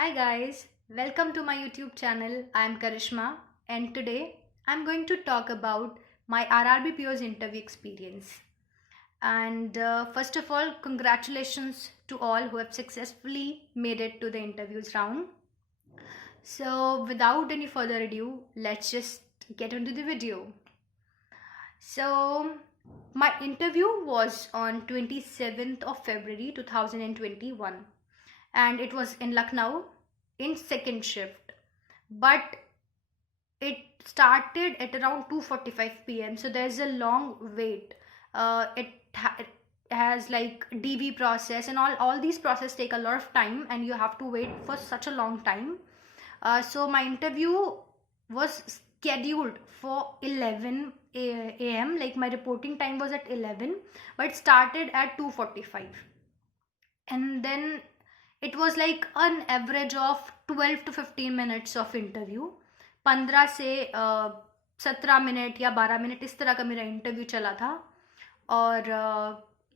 Hi guys, welcome to my YouTube channel. I am Karishma and today I am going to talk about my RRBPO's interview experience. And first of all, congratulations to all who have successfully made it to the interviews round. So without any further ado, let's just get into the video. So my interview was on 27th of February 2021 and it was in Lucknow in second shift, but it started at around 2:45 p.m. so there's a long wait. It has like DV process and all these process take a lot of time and you have to wait for such a long time. So my interview was scheduled for 11 a.m. like my reporting time was at 11 but it started at 2:45 and then it was like an average of 12 to 15 minutes of interview. 15 से 17 minute या 12 minute इस तरह का मेरा interview चला था। और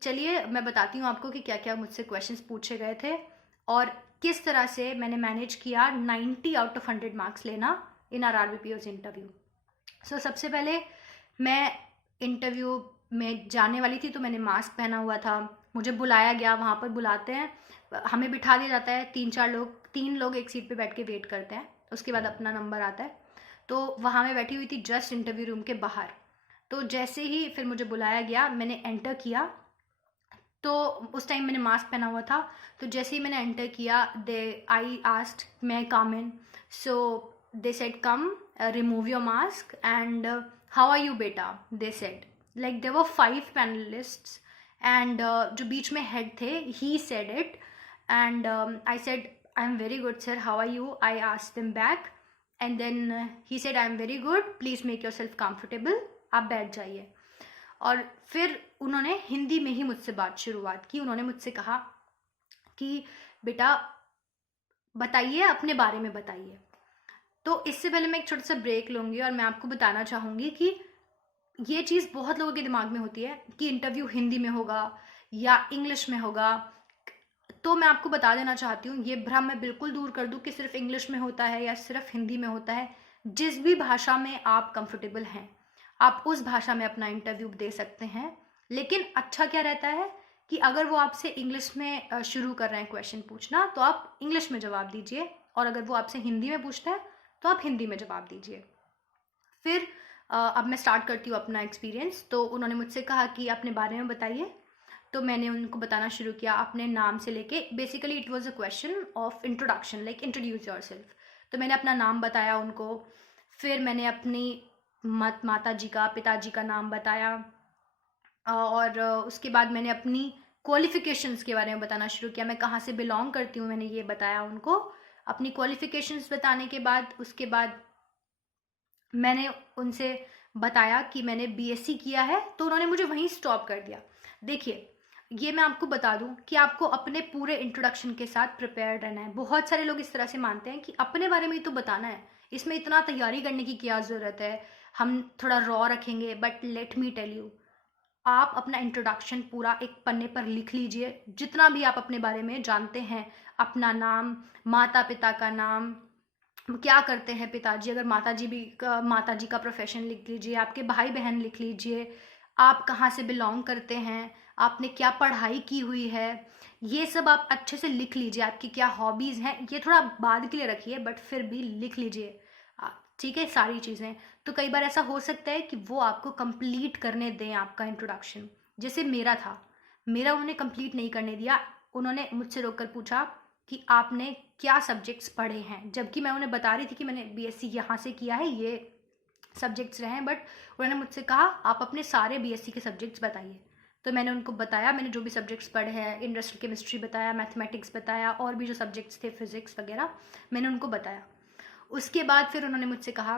चलिए मैं बताती हूँ आपको कि क्या क्या मुझसे क्वेश्चंस पूछे गए थे और किस तरह से मैंने मैनेज किया 90 आउट ऑफ 100 मार्क्स लेना इन RRBPO's इंटरव्यू। सो सबसे पहले मैं इंटरव्यू में जाने वाली थी तो मैंने मास्क पहना हुआ था। मुझे बुलाया गया, वहाँ पर बुलाते हैं, हमें बिठा दिया जाता है, 3 लोग एक सीट पे बैठ के वेट करते हैं, उसके बाद अपना नंबर आता है। तो वहाँ मैं बैठी हुई थी जस्ट इंटरव्यू रूम के बाहर। तो जैसे ही फिर मुझे बुलाया गया मैंने एंटर किया, तो उस टाइम मैंने मास्क पहना हुआ था। तो जैसे ही मैंने एंटर किया आई आस्क्ड मैं come in, so they said come remove your mask and how are you बेटा, they said like there were 5 panelists and जो बीच में हेड थे he said it and I said I'm very good sir, how are you, I asked him back and then he said I'm very good, please make yourself comfortable, आप बैठ जाइए। और फिर उन्होंने हिंदी में ही मुझसे बात शुरुआत की। उन्होंने मुझसे कहा कि बेटा बताइए, अपने बारे में बताइए। तो इससे पहले मैं एक छोटा सा ब्रेक लूँगी और मैं आपको बताना चाहूँगी कि ये चीज़ बहुत लोगों के दिमाग में होती है कि इंटरव्यू हिंदी में होगा या इंग्लिश में होगा। तो मैं आपको बता देना चाहती हूँ, ये भ्रम मैं बिल्कुल दूर कर दूँ कि सिर्फ इंग्लिश में होता है या सिर्फ हिंदी में होता है। जिस भी भाषा में आप कंफर्टेबल हैं आप उस भाषा में अपना इंटरव्यू दे सकते हैं। लेकिन अच्छा क्या रहता है कि अगर वो आपसे इंग्लिश में शुरू कर रहे हैं क्वेश्चन पूछना तो आप इंग्लिश में जवाब दीजिए, और अगर वो आपसे हिंदी में पूछता है तो आप हिंदी में जवाब दीजिए। फिर अब मैं स्टार्ट करती हूँ अपना एक्सपीरियंस। तो उन्होंने मुझसे कहा कि अपने बारे में बताइए। तो मैंने उनको बताना शुरू किया अपने नाम से लेके। Basically it was a question of introduction, like introduce yourself. तो मैंने अपना नाम बताया उनको, फिर मैंने अपनी माता जी का, पिताजी का नाम बताया, और उसके बाद मैंने अपनी क्वालिफ़िकेशंस के बारे में बताना शुरू किया। मैं कहाँ से बिलोंग करती हूँ मैंने ये बताया उनको। अपनी क्वालिफ़िकेशंस बताने के बाद उसके बाद मैंने उनसे बताया कि मैंने BSc किया है, तो उन्होंने मुझे वहीं स्टॉप कर दिया। देखिए, ये मैं आपको बता दूं कि आपको अपने पूरे इंट्रोडक्शन के साथ प्रिपेयर रहना है। बहुत सारे लोग इस तरह से मानते हैं कि अपने बारे में ही तो बताना है, इसमें इतना तैयारी करने की क्या ज़रूरत है, हम थोड़ा रॉ रखेंगे। But let me tell you, आप अपना इंट्रोडक्शन पूरा एक पन्ने पर लिख लीजिए, जितना भी आप अपने बारे में जानते हैं। अपना नाम, माता पिता का नाम, क्या करते हैं पिताजी, अगर माता जी का प्रोफेशन लिख लीजिए, आपके भाई बहन लिख लीजिए, आप कहाँ से बिलोंग करते हैं, आपने क्या पढ़ाई की हुई है, ये सब आप अच्छे से लिख लीजिए। आपकी क्या हॉबीज़ हैं, ये थोड़ा बाद के लिए रखिए बट फिर भी लिख लीजिए। ठीक है, सारी चीज़ें। तो कई बार ऐसा हो सकता है कि वो आपको कंप्लीट करने दें आपका इंट्रोडक्शन, जैसे मेरा था, मेरा उन्होंने कंप्लीट नहीं करने दिया। उन्होंने मुझसे रोककर पूछा कि आपने क्या सब्जेक्ट्स पढ़े हैं, जबकि मैं उन्हें बता रही थी कि मैंने BSc यहाँ से किया है, ये सब्जेक्ट्स रहे हैं। बट उन्होंने मुझसे कहा आप अपने सारे BSc के सब्जेक्ट्स बताइए। तो मैंने उनको बताया मैंने जो भी सब्जेक्ट्स पढ़े हैं, इंडस्ट्रियल केमिस्ट्री बताया, मैथमेटिक्स बताया, और भी जो सब्जेक्ट्स थे फिजिक्स वगैरह मैंने उनको बताया। उसके बाद फिर उन्होंने मुझसे कहा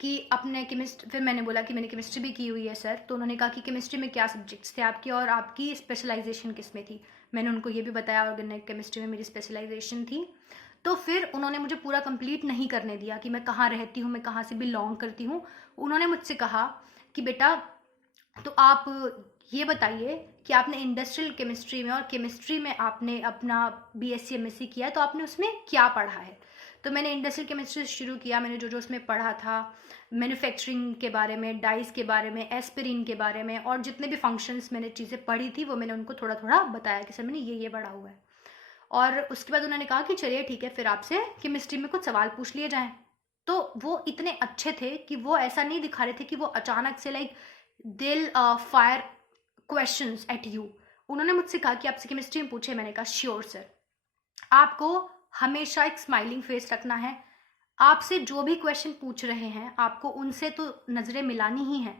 कि अपने फिर मैंने बोला कि मैंने केमिस्ट्री भी की हुई है सर। तो उन्होंने कहा कि केमिस्ट्री में क्या सब्जेक्ट्स थे आपके और आपकी स्पेशलाइजेशन किस में थी। मैंने उनको ये भी बताया ऑर्गेनिक केमिस्ट्री में मेरी स्पेशलाइजेशन थी। तो फिर उन्होंने मुझे पूरा कंप्लीट नहीं करने दिया कि मैं कहाँ रहती हूँ, मैं कहाँ से बिलोंग करती हूँ। उन्होंने मुझसे कहा कि बेटा तो आप ये बताइए कि आपने इंडस्ट्रियल केमिस्ट्री में और केमिस्ट्री में आपने अपना बीएससी एमएससी किया है, तो आपने उसमें क्या पढ़ा है। तो मैंने इंडस्ट्रियल केमिस्ट्री से शुरू किया, मैंने जो जो उसमें पढ़ा था, मैन्युफैक्चरिंग के बारे में, डाइस के बारे में, एस्पिरिन के बारे में, और जितने भी फंक्शंस मैंने चीज़ें पढ़ी थी वो मैंने उनको थोड़ा थोड़ा बताया कि सर मैंने ये पढ़ा हुआ है। और उसके बाद उन्होंने कहा कि चलिए ठीक है, फिर आपसे केमिस्ट्री में कुछ सवाल पूछ लिए जाएं। तो वो इतने अच्छे थे कि वो ऐसा नहीं दिखा रहे थे कि वो अचानक से लाइक दिल फायर क्वेश्चंस एट यू। उन्होंने मुझसे कहा कि आपसे केमिस्ट्री में पूछे। मैंने कहा श्योर सर। आपको हमेशा एक स्माइलिंग फेस रखना है। आपसे जो भी क्वेश्चन पूछ रहे हैं आपको उनसे तो नज़रें मिलानी ही है,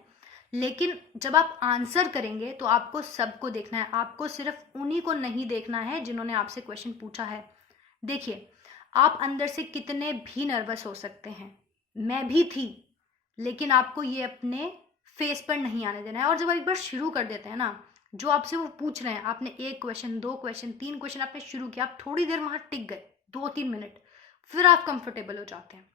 लेकिन जब आप आंसर करेंगे तो आपको सबको देखना है। आपको सिर्फ उन्हीं को नहीं देखना है जिन्होंने आपसे क्वेश्चन पूछा है। देखिए, आप अंदर से कितने भी नर्वस हो सकते हैं, मैं भी थी, लेकिन आपको ये अपने फेस पर नहीं आने देना है। और जब आप एक बार शुरू कर देते हैं ना, जो आपसे वो पूछ रहे हैं, आपने 1 क्वेश्चन, 2 क्वेश्चन, 3 क्वेश्चन आपने शुरू किया, आप थोड़ी देर वहां टिक गए, 2-3 मिनट, फिर आप कंफर्टेबल हो जाते हैं।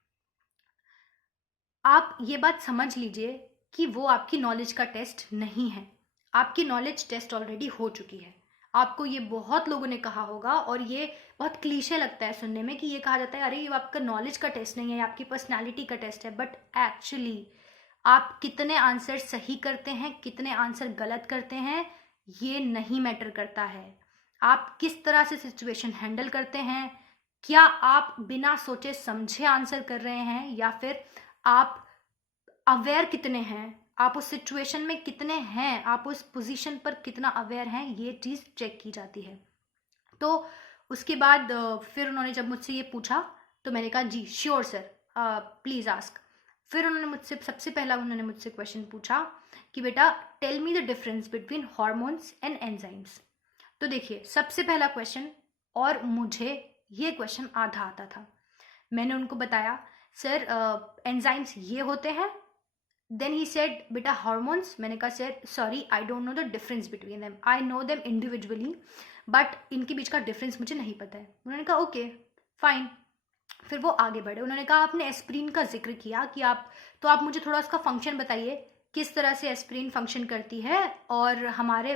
आप ये बात समझ लीजिए कि वो आपकी नॉलेज का टेस्ट नहीं है, आपकी नॉलेज टेस्ट ऑलरेडी हो चुकी है। आपको ये बहुत लोगों ने कहा होगा, और ये बहुत क्लीशे लगता है सुनने में कि ये कहा जाता है अरे ये आपका नॉलेज का टेस्ट नहीं है, ये आपकी पर्सनैलिटी का टेस्ट है। बट एक्चुअली आप कितने आंसर सही करते हैं, कितने आंसर गलत करते हैं, ये नहीं मैटर करता है। आप किस तरह से सिचुएशन हैंडल करते हैं, क्या आप बिना सोचे समझे आंसर कर रहे हैं, या फिर आप अवेयर कितने हैं, आप उस सिचुएशन में कितने हैं, आप उस पोजीशन पर कितना अवेयर हैं, ये चीज़ चेक की जाती है। तो उसके बाद फिर उन्होंने जब मुझसे ये पूछा तो मैंने कहा जी श्योर सर, प्लीज़ आस्क। फिर उन्होंने मुझसे सबसे पहला उन्होंने मुझसे क्वेश्चन पूछा कि बेटा tell me the difference between hormones and enzymes. तो देखिए, सबसे पहला क्वेश्चन, और मुझे ये क्वेश्चन आधा आता था। मैंने उनको बताया सर एंजाइम्स ये होते हैं। देन ही सेड बेटा हार्मोन्स। मैंने कहा sir sorry I don't know the difference between them, I know them individually but इनके बीच का डिफरेंस मुझे नहीं पता है। उन्होंने कहा ओके फाइन। फिर वो आगे बढ़े, उन्होंने कहा आपने एस्प्रिन का जिक्र किया कि आप मुझे थोड़ा उसका फंक्शन बताइए, किस तरह से एस्प्रिन फंक्शन करती है और हमारे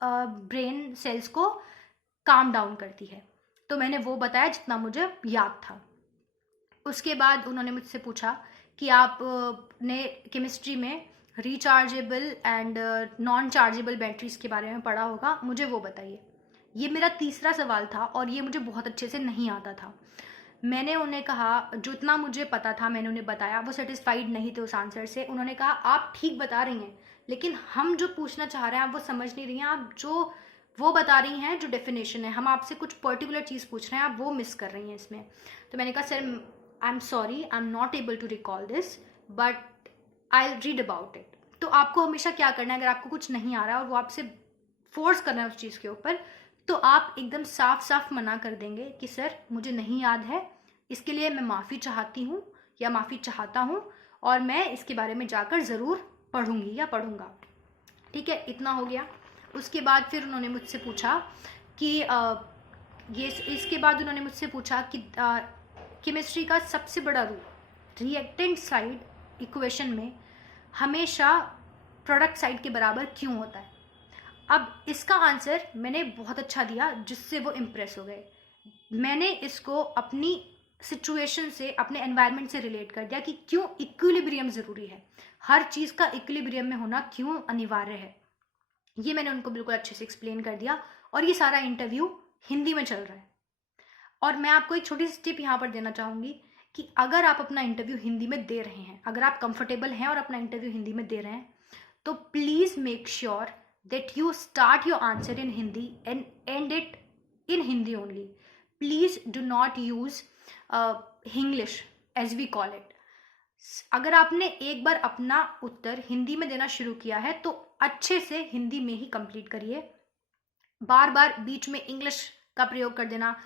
ब्रेन सेल्स को काम डाउन करती है। तो मैंने वो बताया जितना मुझे याद था। उसके बाद उन्होंने मुझसे पूछा कि आप ने केमिस्ट्री में rechargeable and non chargeable batteries के बारे में पढ़ा होगा, मुझे वो बताइए। ये मेरा तीसरा सवाल था और ये मुझे बहुत अच्छे से नहीं आता था। मैंने उन्हें कहा, जितना मुझे पता था मैंने उन्हें बताया। वो सेटिस्फाइड नहीं थे उस आंसर से। उन्होंने कहा आप ठीक बता रही हैं, लेकिन हम जो पूछना चाह रहे हैं आप वो समझ नहीं रही हैं। आप जो वो बता रही हैं जो डेफिनेशन है, हम आपसे कुछ पर्टिकुलर चीज़ पूछ रहे हैं, आप वो मिस कर रही हैं इसमें। तो मैंने कहा sir I am sorry, I am not able to recall this but I read about it. तो आपको हमेशा क्या करना है, अगर आपको कुछ नहीं आ रहा है और वो आपसे फोर्स करना है उस चीज़ के ऊपर, तो आप एकदम साफ साफ मना कर देंगे कि सर मुझे नहीं याद है, इसके लिए मैं माफ़ी चाहती हूँ या माफ़ी चाहता हूँ, और मैं इसके बारे में जाकर ज़रूर पढ़ूंगी या पढ़ूंगा। ठीक है, इतना हो गया। उसके बाद फिर उन्होंने मुझसे पूछा कि ये इसके बाद उन्होंने मुझसे पूछा कि केमिस्ट्री का सबसे बड़ा रूल रिएक्टेंट साइड इक्वेशन में हमेशा प्रोडक्ट साइड के बराबर क्यों होता है। अब इसका आंसर मैंने बहुत अच्छा दिया जिससे वो इम्प्रेस हो गए। मैंने इसको अपनी सिचुएशन से, अपने एनवायरनमेंट से रिलेट कर दिया कि क्यों इक्विलिब्रियम ज़रूरी है, हर चीज़ का इक्विलिब्रियम में होना क्यों अनिवार्य है। ये मैंने उनको बिल्कुल अच्छे से एक्सप्लेन कर दिया। और ये सारा इंटरव्यू हिंदी में चल रहा है। और मैं आपको एक छोटी सी टिप यहाँ पर देना चाहूँगी कि अगर आप अपना इंटरव्यू हिंदी में दे रहे हैं, अगर आप कंफर्टेबल हैं और अपना इंटरव्यू हिंदी में दे रहे हैं, तो please make sure that you start your answer in Hindi and end it in Hindi only. Please do not use English as we call it. अगर आपने एक बार अपना उत्तर हिंदी में देना शुरू किया है तो अच्छे से हिंदी में ही कंप्लीट करिए। बार बार बीच में इंग्लिश का प्रयोग कर देना,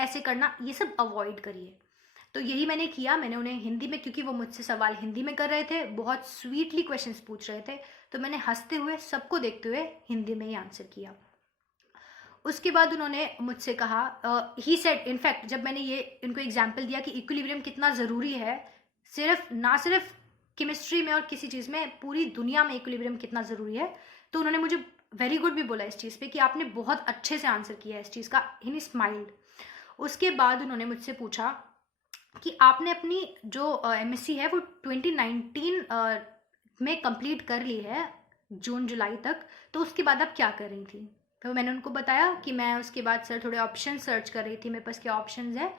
ऐसे करना, ये सब अवॉइड करिए। तो यही मैंने किया। मैंने उन्हें हिंदी में, क्योंकि वो मुझसे सवाल हिंदी में कर रहे थे, बहुत स्वीटली क्वेश्चंस पूछ रहे थे, तो मैंने हंसते हुए, सबको देखते हुए हिंदी में ही आंसर किया। उसके बाद उन्होंने मुझसे कहा, ही सेड, इनफैक्ट जब मैंने ये इनको एग्जाम्पल दिया कि इक्विलिब्रियम कितना ज़रूरी है, ना सिर्फ केमिस्ट्री में और किसी चीज़ में, पूरी दुनिया में इक्विलिब्रियम कितना ज़रूरी है, तो उन्होंने मुझे वेरी गुड भी बोला इस चीज़ पे कि आपने बहुत अच्छे से आंसर किया है इस चीज़ का, ही स्माइल्ड। उसके बाद उन्होंने मुझसे पूछा कि आपने अपनी जो एमएससी है वो 2019 में कंप्लीट कर ली है, जून जुलाई तक, तो उसके बाद आप क्या कर रही थी? तो मैंने उनको बताया कि मैं उसके बाद सर थोड़े ऑप्शन सर्च कर रही थी, मेरे पास क्या ऑप्शंस हैं,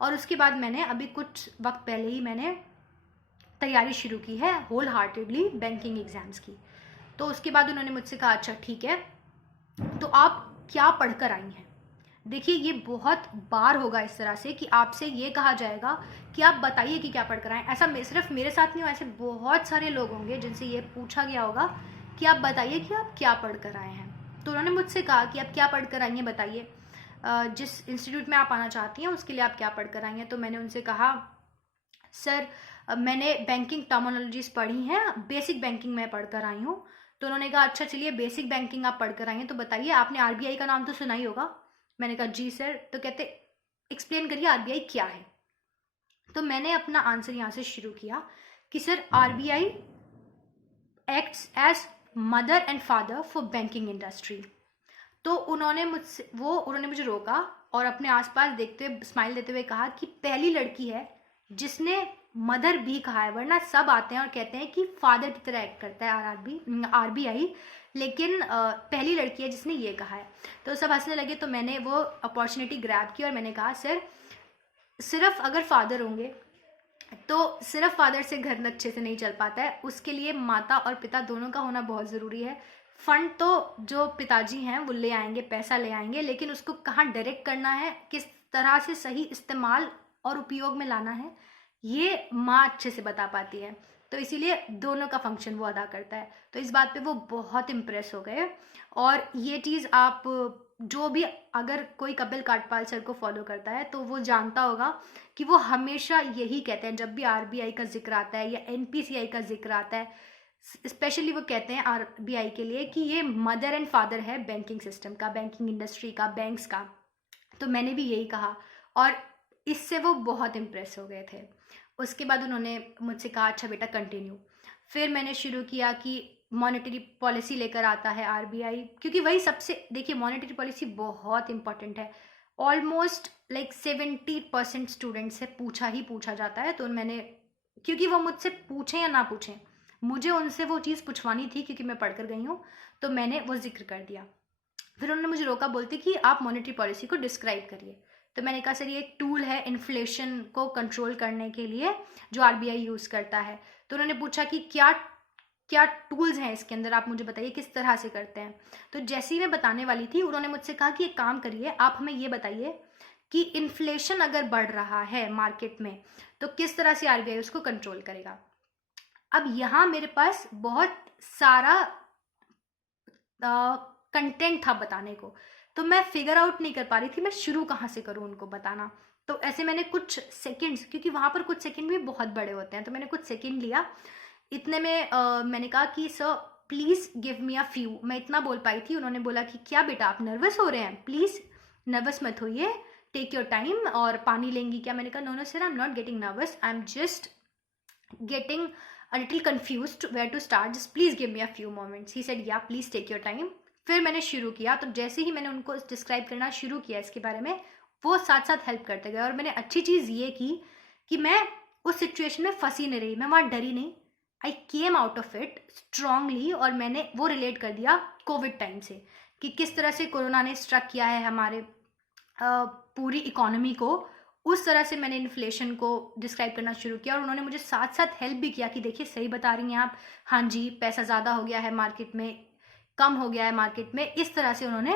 और उसके बाद मैंने अभी कुछ वक्त पहले ही मैंने तैयारी शुरू की है होल हार्टेडली बैंकिंग एग्ज़ाम्स की। तो उसके बाद उन्होंने मुझसे कहा अच्छा ठीक है, तो आप क्या पढ़कर आई हैं? देखिए ये बहुत बार होगा इस तरह से कि आपसे ये कहा जाएगा कि आप बताइए कि क्या पढ़कर आए। ऐसा सिर्फ मेरे साथ नहीं हो, ऐसे बहुत सारे लोग होंगे जिनसे ये पूछा गया होगा कि आप बताइए कि आप क्या पढ़कर आए हैं। तो उन्होंने मुझसे कहा कि आप क्या पढ़कर आई हैं बताइए, जिस इंस्टीट्यूट में आप आना चाहती हैं उसके लिए आप क्या पढ़कर आई हैं। तो मैंने उनसे कहा सर मैंने बैंकिंग टर्मिनोलॉजीज पढ़ी हैं, बेसिक बैंकिंग में पढ़कर आई हूँ। तो उन्होंने कहा अच्छा चलिए बेसिक बैंकिंग आप पढ़कर आई हैं तो बताइए आपने आरबीआई का नाम तो सुना ही होगा। मैंने कहा जी सर। तो कहते एक्सप्लेन करिए आरबीआई क्या है। तो मैंने अपना आंसर यहाँ से शुरू किया कि sir RBI acts as mother and father for banking industry. तो उन्होंने मुझे रोका और अपने आसपास देखते हुए स्माइल देते हुए कहा कि पहली लड़की है जिसने मदर भी कहा है, वरना सब आते हैं और कहते हैं कि फादर की तरह एक्ट करता है आरबीआई, लेकिन पहली लड़की है जिसने ये कहा है। तो सब हंसने लगे। तो मैंने वो अपॉर्चुनिटी ग्रैब की और मैंने कहा सर सिर्फ अगर फादर होंगे तो सिर्फ फादर से घर अच्छे से नहीं चल पाता है, उसके लिए माता और पिता दोनों का होना बहुत ज़रूरी है। फंड तो जो पिताजी हैं वो ले आएंगे, पैसा ले आएंगे, लेकिन उसको कहाँ डायरेक्ट करना है, किस तरह से सही इस्तेमाल और उपयोग में लाना है, ये माँ अच्छे से बता पाती है। तो इसीलिए दोनों का फंक्शन वो अदा करता है। तो इस बात पे वो बहुत इम्प्रेस हो गए। और ये चीज़ आप जो भी अगर कोई कपिल काठपाल सर को फॉलो करता है तो वो जानता होगा कि वो हमेशा यही कहते हैं जब भी आरबीआई का जिक्र आता है या एनपीसीआई का जिक्र आता है, स्पेशली वो कहते हैं आरबीआई के लिए कि ये मदर एंड फादर है बैंकिंग सिस्टम का, बैंकिंग इंडस्ट्री का, बैंक्स का। तो मैंने भी यही कहा और इससे वो बहुत इम्प्रेस हो गए थे। उसके बाद उन्होंने मुझसे कहा अच्छा बेटा कंटिन्यू। फिर मैंने शुरू किया कि मॉनेटरी पॉलिसी लेकर आता है आरबीआई, क्योंकि वही सबसे, देखिए मॉनेटरी पॉलिसी बहुत इंपॉर्टेंट है। ऑलमोस्ट लाइक 70% स्टूडेंट से पूछा जाता है। तो मैंने, क्योंकि वो मुझसे पूछें या ना पूछें, मुझे उनसे वो चीज़ पूछवानी थी क्योंकि मैं पढ़कर गई हूँ, तो मैंने वो जिक्र कर दिया। फिर उन्होंने मुझे रोका, बोलती कि आप मॉनेटरी पॉलिसी को डिस्क्राइब करिए। तो मैंने कहा सर ये एक टूल है इन्फ्लेशन को कंट्रोल करने के लिए जो आरबीआई यूज़ करता है। तो उन्होंने पूछा कि क्या क्या टूल्स हैं इसके अंदर, आप मुझे बताइए किस तरह से करते हैं। तो जैसे ही मैं बताने वाली थी उन्होंने मुझसे कहा कि एक काम करिए, आप हमें ये बताइए कि इन्फ्लेशन अगर बढ़ रहा है मार्केट में तो किस तरह से आरबीआई उसको कंट्रोल करेगा। अब यहाँ मेरे पास बहुत सारा कंटेंट था बताने को, तो मैं फिगर आउट नहीं कर पा रही थी मैं शुरू कहाँ से करूँ उनको बताना। तो ऐसे मैंने कुछ सेकंड्स, क्योंकि वहाँ पर कुछ सेकंड भी बहुत बड़े होते हैं, तो मैंने कुछ सेकंड लिया। इतने में मैंने कहा कि sir please give me a few, मैं इतना बोल पाई थी। उन्होंने बोला कि क्या बेटा आप नर्वस हो रहे हैं, प्लीज़ नर्वस मत होइए, टेक योर टाइम, और पानी लेंगी क्या? मैंने कहा no no sir I am not getting nervous, I am just getting a little confused where to start, just please give me a few moments. He said yeah please take your time. फिर मैंने शुरू किया। तो जैसे ही मैंने उनको describe करना शुरू किया इसके बारे में, वो साथ साथ हेल्प करते गए। और मैंने अच्छी चीज़ ये की कि मैं उस सिचुएशन में फंसी नहीं रही, मैं वहाँ डरी नहीं, I came out of it strongly. और मैंने वो रिलेट कर दिया कोविड टाइम से कि किस तरह से कोरोना ने स्ट्रक किया है हमारे पूरी इकोनॉमी को। उस तरह से मैंने इन्फ्लेशन को डिस्क्राइब करना शुरू किया। और उन्होंने मुझे साथ साथ हेल्प भी किया कि देखिए सही बता रही हैं आप, हाँ जी पैसा ज़्यादा हो गया है मार्केट में, कम हो गया है मार्केट में। इस तरह से उन्होंने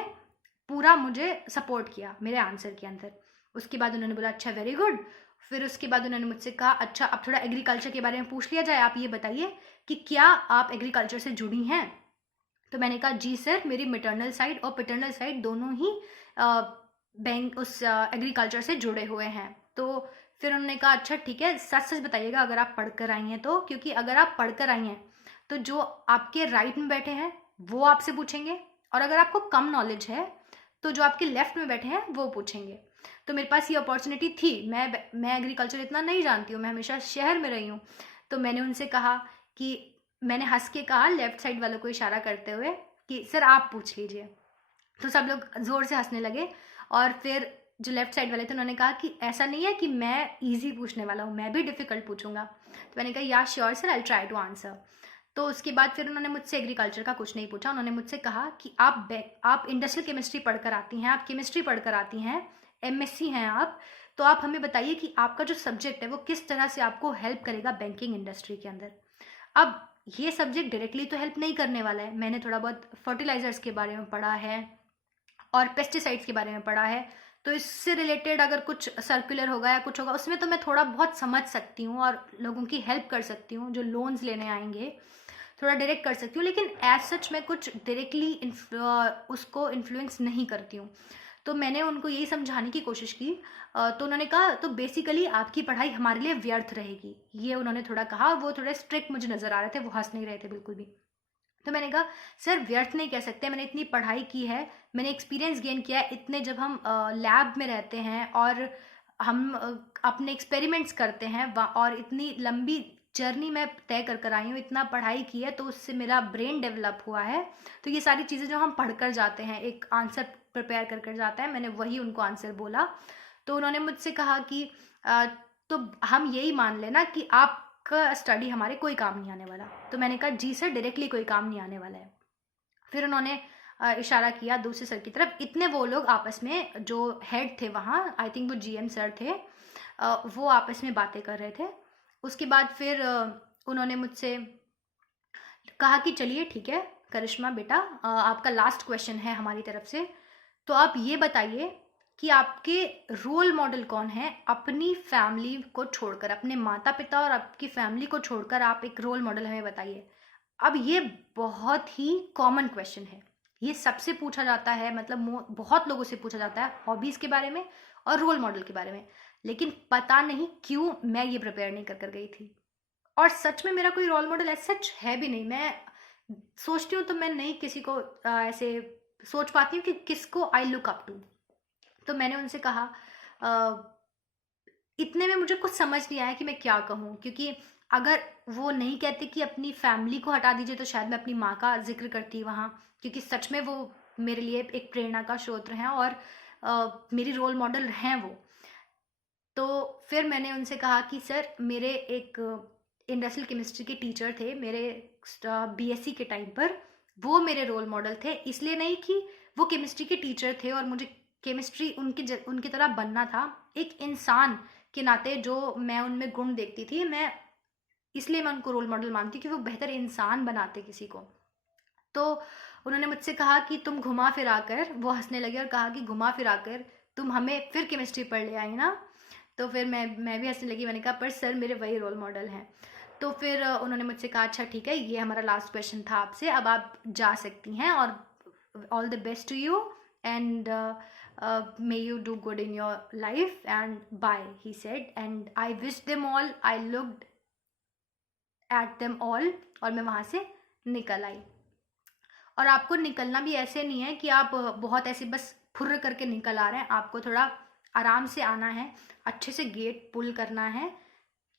पूरा मुझे सपोर्ट किया मेरे आंसर के अंदर। उसके बाद उन्होंने बोला अच्छा वेरी गुड। फिर उसके बाद उन्होंने मुझसे कहा अच्छा अब थोड़ा एग्रीकल्चर के बारे में पूछ लिया जाए, आप ये बताइए कि क्या आप एग्रीकल्चर से जुड़ी हैं। तो मैंने कहा जी सर, मेरी मैटरनल साइड और पैटर्नल साइड दोनों ही बैंक उस एग्रीकल्चर से जुड़े हुए हैं। तो फिर उन्होंने कहा अच्छा ठीक है, सच सच बताइएगा अगर आप पढ़कर आई हैं तो, क्योंकि अगर आप पढ़कर आई हैं तो जो आपके राइट में बैठे हैं वो आपसे पूछेंगे, और अगर आपको कम नॉलेज है तो जो आपके लेफ्ट में बैठे हैं वो पूछेंगे। तो मेरे पास ये अपॉर्चुनिटी थी, मैं एग्रीकल्चर इतना नहीं जानती हूँ, मैं हमेशा शहर में रही हूँ। तो मैंने उनसे कहा कि मैंने हंस के कहा लेफ्ट साइड वालों को इशारा करते हुए कि सर आप पूछ लीजिए। तो सब लोग ज़ोर से हंसने लगे। और फिर जो लेफ्ट साइड वाले थे उन्होंने कहा कि ऐसा नहीं है कि मैं इजी पूछने वाला हूँ, मैं भी डिफ़िकल्ट पूछूंगा। तो मैंने कहा yeah sure sir, I try to answer. तो उसके बाद फिर उन्होंने मुझसे एग्रीकल्चर का कुछ नहीं पूछा। उन्होंने मुझसे कहा कि आप इंडस्ट्रियल केमिस्ट्री पढ़कर आती हैं, आप केमिस्ट्री पढ़कर आती हैं, एमएससी हैं आप, तो आप हमें बताइए कि आपका जो सब्जेक्ट है वो किस तरह से आपको हेल्प करेगा बैंकिंग इंडस्ट्री के अंदर। अब ये सब्जेक्ट डायरेक्टली तो हेल्प नहीं करने वाला है, मैंने थोड़ा बहुत फर्टिलाइजर्स के बारे में पढ़ा है और पेस्टिसाइड्स के बारे में पढ़ा है, तो इससे रिलेटेड अगर कुछ सर्कुलर होगा या कुछ होगा उसमें तो मैं थोड़ा बहुत समझ सकती हूँ और लोगों की हेल्प कर सकती हूँ जो लोन्स लेने आएंगे, थोड़ा डायरेक्ट कर सकती हूँ, लेकिन एज सच मैं कुछ डायरेक्टली उसको इन्फ्लुएंस नहीं करती हूँ। तो मैंने उनको यही समझाने की कोशिश की। तो उन्होंने कहा तो बेसिकली आपकी पढ़ाई हमारे लिए व्यर्थ रहेगी, ये उन्होंने थोड़ा कहा। और वो थोड़े स्ट्रिक्ट मुझे नज़र आ रहे थे, वो हंस नहीं रहे थे बिल्कुल भी। तो मैंने कहा सर व्यर्थ नहीं कह सकते, मैंने इतनी पढ़ाई की है, मैंने एक्सपीरियंस गेन किया है इतने, जब हम लैब में रहते हैं और हम अपने एक्सपेरिमेंट्स करते हैं और इतनी लंबी जर्नी मैं तय कर कर आई हूँ, इतना पढ़ाई की है, तो उससे मेरा ब्रेन डेवलप हुआ है। तो ये सारी चीज़ें जो हम पढ़ कर जाते हैं, एक आंसर प्रिपेयर कर कर जाता है, मैंने वही उनको आंसर बोला। तो उन्होंने मुझसे कहा कि तो हम यही मान लेना कि आपका स्टडी हमारे कोई काम नहीं आने वाला। तो मैंने कहा जी सर, डायरेक्टली कोई काम नहीं आने वाला है। फिर उन्होंने इशारा किया दूसरे सर की तरफ। इतने वो लोग आपस में, जो हेड थे वहाँ, आई थिंक वो जीएम सर थे, वो आपस में बातें कर रहे थे। उसके बाद फिर उन्होंने मुझसे कहा कि चलिए ठीक है करिश्मा बेटा, आपका लास्ट क्वेश्चन है हमारी तरफ से, तो आप ये बताइए कि आपके रोल मॉडल कौन है अपनी फैमिली को छोड़कर, अपने माता पिता और आपकी फैमिली को छोड़कर आप एक रोल मॉडल हमें बताइए। अब ये बहुत ही कॉमन क्वेश्चन है, ये सबसे पूछा जाता है, मतलब बहुत लोगों से पूछा जाता है हॉबीज़ के बारे में और रोल मॉडल के बारे में, लेकिन पता नहीं क्यों मैं ये प्रिपेयर नहीं कर कर गई थी। और सच में मेरा कोई रोल मॉडल ऐसा सच है भी नहीं। मैं सोचती हूँ तो मैं नहीं किसी को ऐसे सोच पाती हूँ कि किसको आई लुक अप टू। तो मैंने उनसे कहा इतने में मुझे कुछ समझ नहीं आया कि मैं क्या कहूँ, क्योंकि अगर वो नहीं कहते कि अपनी फैमिली को हटा दीजिए तो शायद मैं अपनी माँ का जिक्र करती वहाँ, क्योंकि सच में वो मेरे लिए एक प्रेरणा का स्रोत हैं और मेरी रोल मॉडल हैं वो। तो फिर मैंने उनसे कहा कि सर मेरे एक इंडस्ट्रियल केमिस्ट्री के टीचर थे मेरे बीएससी के टाइम पर, वो मेरे रोल मॉडल थे, इसलिए नहीं कि वो केमिस्ट्री के टीचर थे और मुझे केमिस्ट्री उनकी तरह बनना था, एक इंसान के नाते जो मैं उनमें गुण देखती थी, मैं इसलिए मैं उनको रोल मॉडल मानती कि वो बेहतर इंसान बनाते किसी को। तो उन्होंने मुझसे कहा कि तुम घुमा फिरा कर, वो हंसने लगे और कहा कि घुमा फिरा कर तुम हमें फिर केमिस्ट्री पढ़ ले आई ना। तो फिर मैं भी हंसने लगी, मैंने कहा पर सर मेरे वही रोल मॉडल हैं। तो फिर उन्होंने मुझसे कहा अच्छा ठीक है, ये हमारा लास्ट क्वेश्चन था आपसे, अब आप जा सकती हैं और all the best to you and may you do good in your life and bye, he said, and I wish them all, I looked at them all, और मैं वहाँ से निकल आई। और आपको निकलना भी ऐसे नहीं है कि आप बहुत ऐसे बस फुर्र करके निकल आ रहे हैं, आपको थोड़ा आराम से आना है, अच्छे से गेट पुल करना है,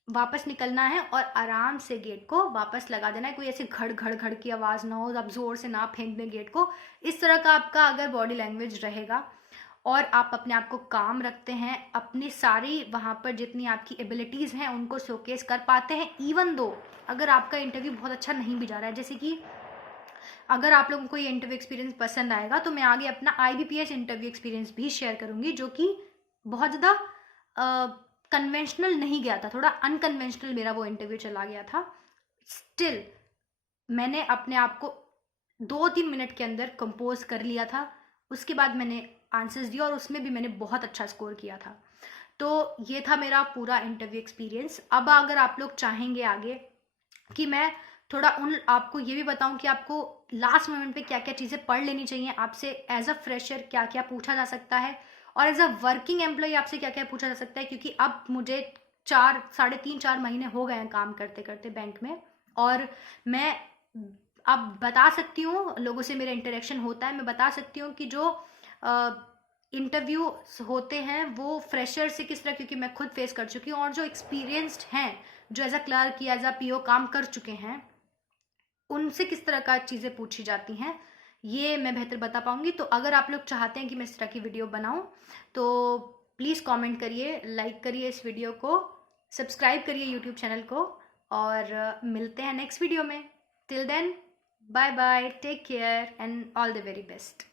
वापस निकलना है और आराम से गेट को वापस लगा देना है। कोई ऐसे घड़ घड़ घड़ की आवाज़ ना हो, आप ज़ोर से ना फेंक दें गेट को। इस तरह का आपका अगर बॉडी लैंग्वेज रहेगा और आप अपने आप को काम रखते हैं, अपनी सारी वहाँ पर जितनी आपकी एबिलिटीज़ हैं उनको शोकेस कर पाते हैं, इवन दो अगर आपका इंटरव्यू बहुत अच्छा नहीं भी जा रहा है। जैसे कि अगर आप लोगों को ये इंटरव्यू एक्सपीरियंस पसंद आएगा तो मैं आगे अपना IBPS इंटरव्यू एक्सपीरियंस भी शेयर करूँगी, जो कि बहुत ज़्यादा कन्वेंशनल नहीं गया था, थोड़ा अनकन्वेंशनल मेरा वो इंटरव्यू चला गया था। स्टिल मैंने अपने आप को 2-3 मिनट के अंदर कंपोज कर लिया था, उसके बाद मैंने आंसर्स दिया और उसमें भी मैंने बहुत अच्छा स्कोर किया था। तो ये था मेरा पूरा इंटरव्यू एक्सपीरियंस। अब अगर आप लोग चाहेंगे आगे कि मैं थोड़ा उन आपको ये भी बताऊं कि आपको लास्ट मोमेंट पे क्या क्या चीज़ें पढ़ लेनी चाहिए, आपसे एज अ फ्रेशर क्या क्या पूछा जा सकता है और एज अ वर्किंग एम्प्लॉय आपसे क्या क्या पूछा जा सकता है, क्योंकि अब मुझे 3.5-4 महीने हो गए हैं काम करते करते बैंक में, और मैं अब बता सकती हूँ, लोगों से मेरा इंटरेक्शन होता है, मैं बता सकती हूँ कि जो इंटरव्यू होते हैं वो फ्रेशर से किस तरह, क्योंकि मैं खुद फेस कर चुकी हूँ, और जो एक्सपीरियंस्ड हैं, जो एज अ क्लर्क या एज अ PO काम कर चुके हैं, उनसे किस तरह का चीज़ें पूछी जाती हैं, ये मैं बेहतर बता पाऊँगी। तो अगर आप लोग चाहते हैं कि मैं इस तरह की वीडियो बनाऊँ तो प्लीज़ कमेंट करिए, लाइक करिए इस वीडियो को, सब्सक्राइब करिए यूट्यूब चैनल को, और मिलते हैं नेक्स्ट वीडियो में। Till then, bye bye, take care and all the very best.